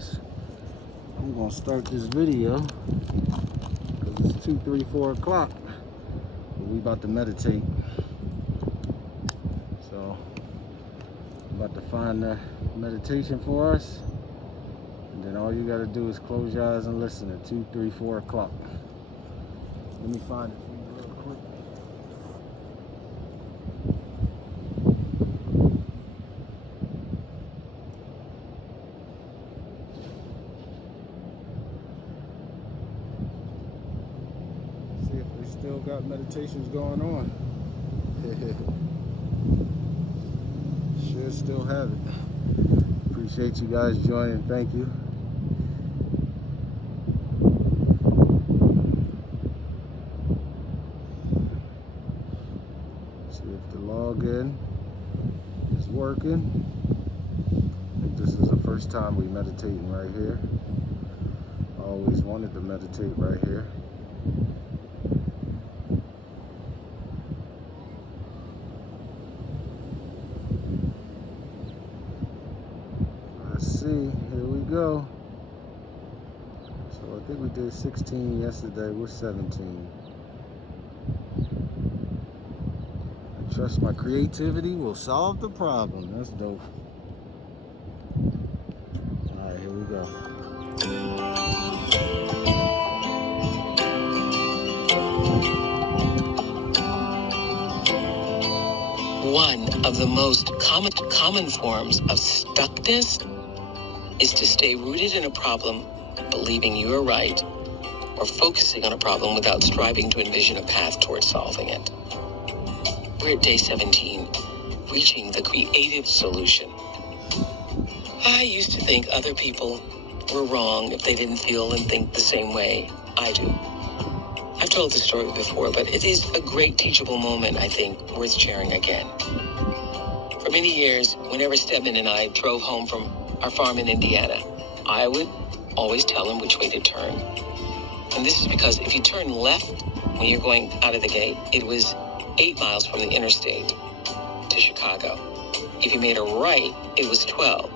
us. I'm gonna start this video because it's 2, 3, 4 o'clock. We about to meditate. So I'm about to find the meditation for us. And then all you gotta do is close your eyes and listen at 2, 3, 4 o'clock. Let me find it for you real quick. See if they still got meditations going on. Should still have it. Appreciate you guys joining. Thank you. See if the login is working. I think this is the first time we meditating right here. I always wanted to meditate right here. Let's see, here we go. So I think we did 16 yesterday, we're 17. I trust my creativity will solve the problem. That's dope. All right, here we go. One of the most common forms of stuckness is to stay rooted in a problem, believing you are right, or focusing on a problem without striving to envision a path towards solving it. We're at day 17, reaching the creative solution. I used to think other people were wrong if they didn't feel and think the same way I do. I've told this story before, but it is a great teachable moment, I think, worth sharing again. For many years, whenever Stedman and I drove home from our farm in Indiana, I would always tell him which way to turn. And this is because if you turn left when you're going out of the gate, it was 8 miles from the interstate to Chicago. If you made a right, it was 12.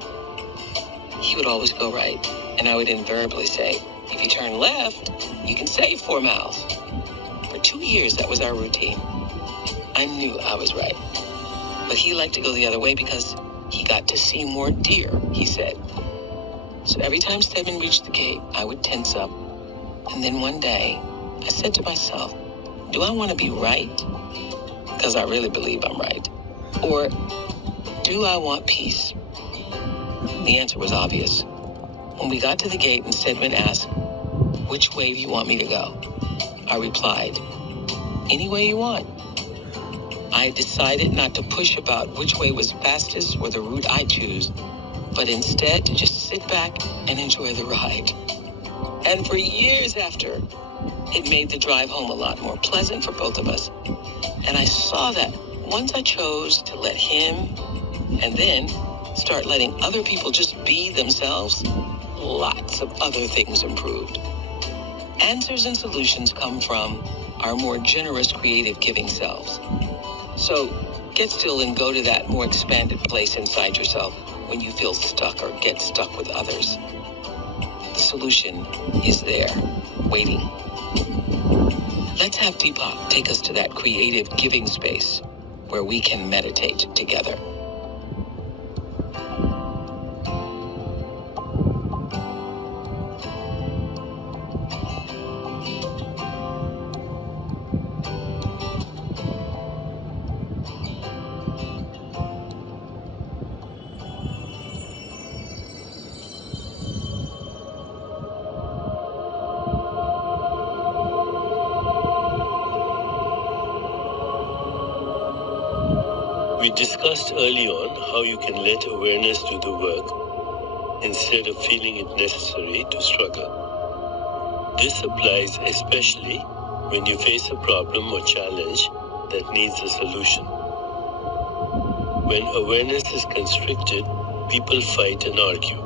He would always go right, and I would invariably say, if you turn left, you can save 4 miles. For 2 years, that was our routine. I knew I was right. But he liked to go the other way because he got to see more deer, he said. So every time Stedman reached the gate, I would tense up. And then one day, I said to myself, do I want to be right? Because I really believe I'm right. Or do I want peace? The answer was obvious. When we got to the gate and Stedman asked, which way do you want me to go? I replied, any way you want. I decided not to push about which way was fastest or the route I choose, but instead to just sit back and enjoy the ride. And for years after, it made the drive home a lot more pleasant for both of us. And I saw that once I chose to let him and then start letting other people just be themselves, lots of other things improved. Answers and solutions come from our more generous, creative, giving selves. So get still and go to that more expanded place inside yourself when you feel stuck or get stuck with others. The solution is there, waiting. Let's have Deepak take us to that creative, giving space where we can meditate together. We discussed early on how you can let awareness do the work instead of feeling it necessary to struggle. This applies especially when you face a problem or challenge that needs a solution. When awareness is constricted, people fight and argue.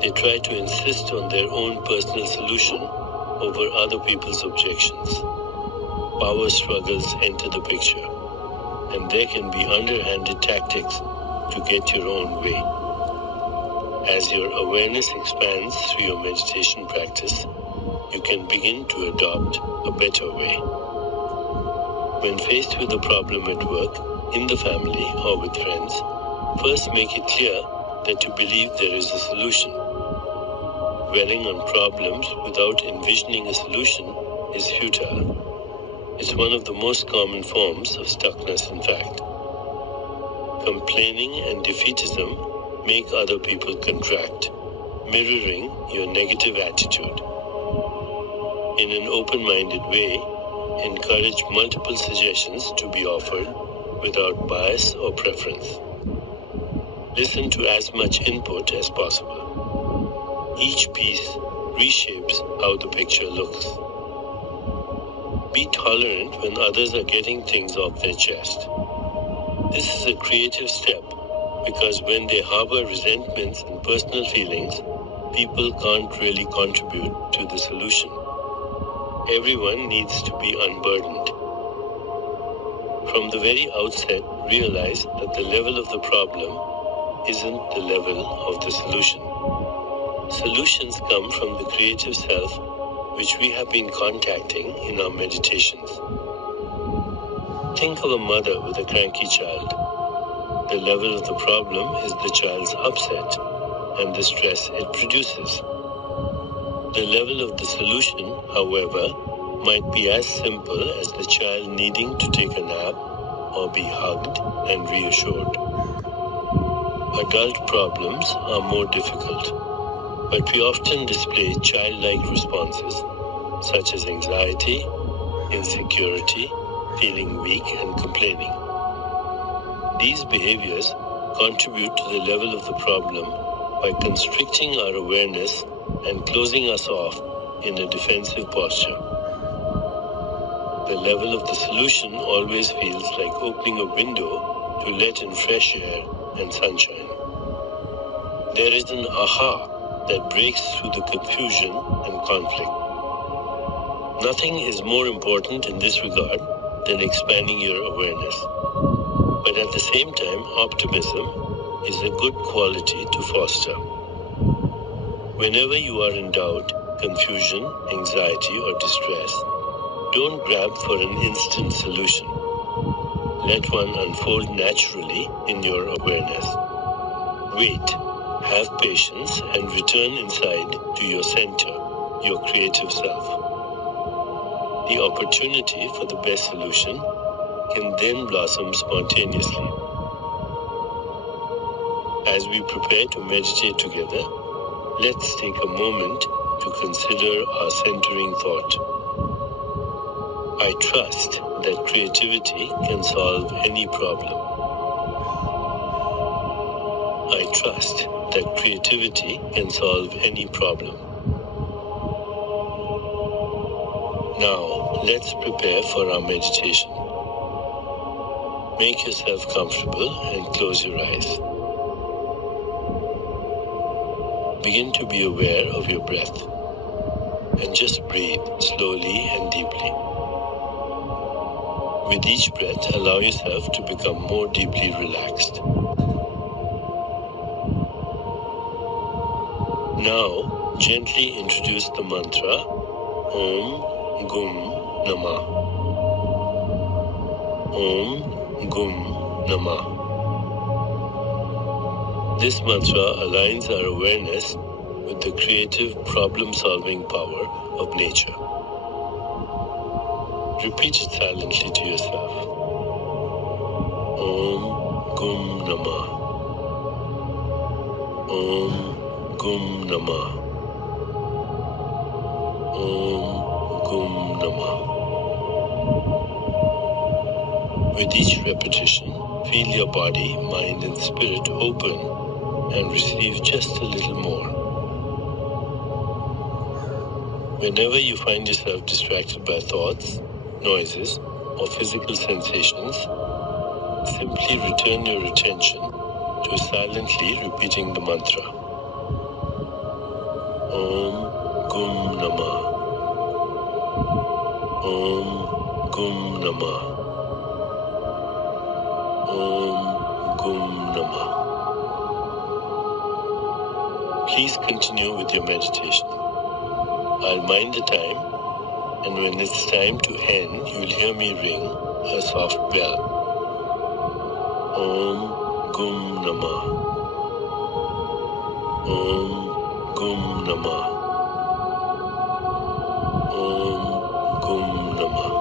They try to insist on their own personal solution over other people's objections. Power struggles enter the picture, and there can be underhanded tactics to get your own way. As your awareness expands through your meditation practice, you can begin to adopt a better way. When faced with a problem at work, in the family, or with friends, first make it clear that you believe there is a solution. Dwelling on problems without envisioning a solution is futile. It's one of the most common forms of stuckness, in fact. Complaining and defeatism make other people contract, mirroring your negative attitude. In an open-minded way, encourage multiple suggestions to be offered without bias or preference. Listen to as much input as possible. Each piece reshapes how the picture looks. Be tolerant when others are getting things off their chest. This is a creative step because when they harbor resentments and personal feelings, people can't really contribute to the solution. Everyone needs to be unburdened. From the very outset, realize that the level of the problem isn't the level of the solution. Solutions come from the creative self, which we have been contacting in our meditations. Think of a mother with a cranky child. The level of the problem is the child's upset and the stress it produces. The level of the solution, however, might be as simple as the child needing to take a nap or be hugged and reassured. Adult problems are more difficult, but we often display childlike responses such as anxiety, insecurity, feeling weak, and complaining. These behaviors contribute to the level of the problem by constricting our awareness and closing us off in a defensive posture. The level of the solution always feels like opening a window to let in fresh air and sunshine. There is an aha that breaks through the confusion and conflict. Nothing is more important in this regard than expanding your awareness. But at the same time, optimism is a good quality to foster. Whenever you are in doubt, confusion, anxiety, or distress, don't grab for an instant solution. Let one unfold naturally in your awareness. Wait, have patience, and return inside to your center, your creative self. The opportunity for the best solution can then blossom spontaneously. As we prepare to meditate together, let's take a moment to consider our centering thought. I trust that creativity can solve any problem. I trust that creativity can solve any problem. Now, let's prepare for our meditation. Make yourself comfortable and close your eyes. Begin to be aware of your breath and just breathe slowly and deeply. With each breath, allow yourself to become more deeply relaxed. Now, gently introduce the mantra Om Gum Namah. Om Gum Namah. This mantra aligns our awareness with the creative problem-solving power of nature. Repeat it silently to yourself. Om Gum Namah. Om Gum Namah. Om Gum Namah. With each repetition, feel your body, mind, and spirit open and receive just a little more. Whenever you find yourself distracted by thoughts, noises, or physical sensations, simply return your attention to silently repeating the mantra. Om Gum Namah. Om Gum Namah. Om Gum Namah. Please continue with your meditation. I'll mind the time, and when it's time to end, you will hear me ring a soft bell. Om Gum Namah. Om Gum Namah. Om Gum Namah.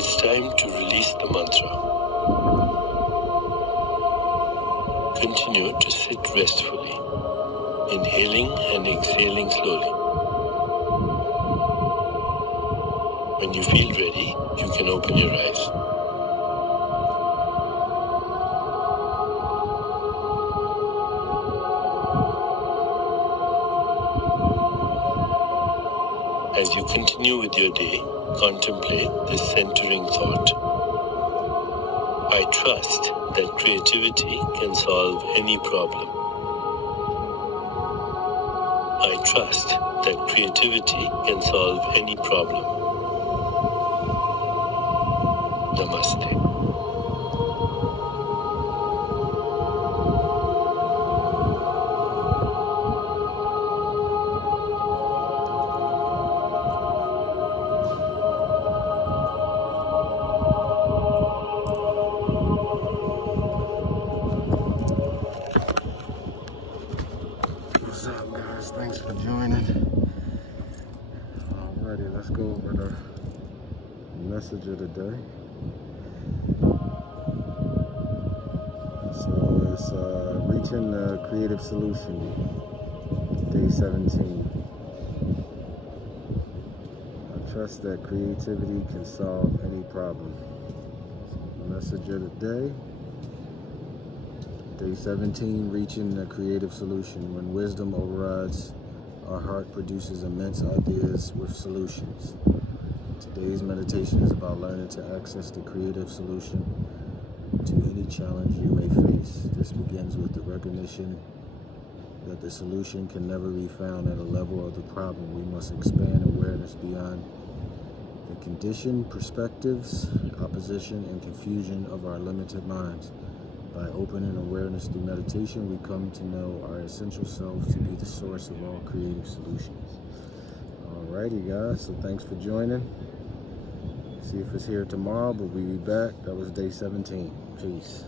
It's time to release the mantra. Continue to sit restfully, inhaling and exhaling slowly. When you feel ready, you can open your eyes. As you continue with your day, contemplate this centering thought. I trust that creativity can solve any problem. I trust that creativity can solve any problem. Namaste. What's up, guys? Thanks for joining. Alrighty, let's go over the message of the day. So it's reaching the creative solution, day 17. I trust that creativity can solve any problem. Message of the day. Day 17, reaching the creative solution. When wisdom overrides, our heart produces immense ideas with solutions. Today's meditation is about learning to access the creative solution to any challenge you may face. This begins with the recognition that the solution can never be found at a level of the problem. We must expand awareness beyond the condition, perspectives, opposition, and confusion of our limited minds. By opening awareness through meditation, we come to know our essential selves to be the source of all creative solutions. Alrighty, guys, so thanks for joining. See if it's here tomorrow, but we'll be back. That was day 17. Peace.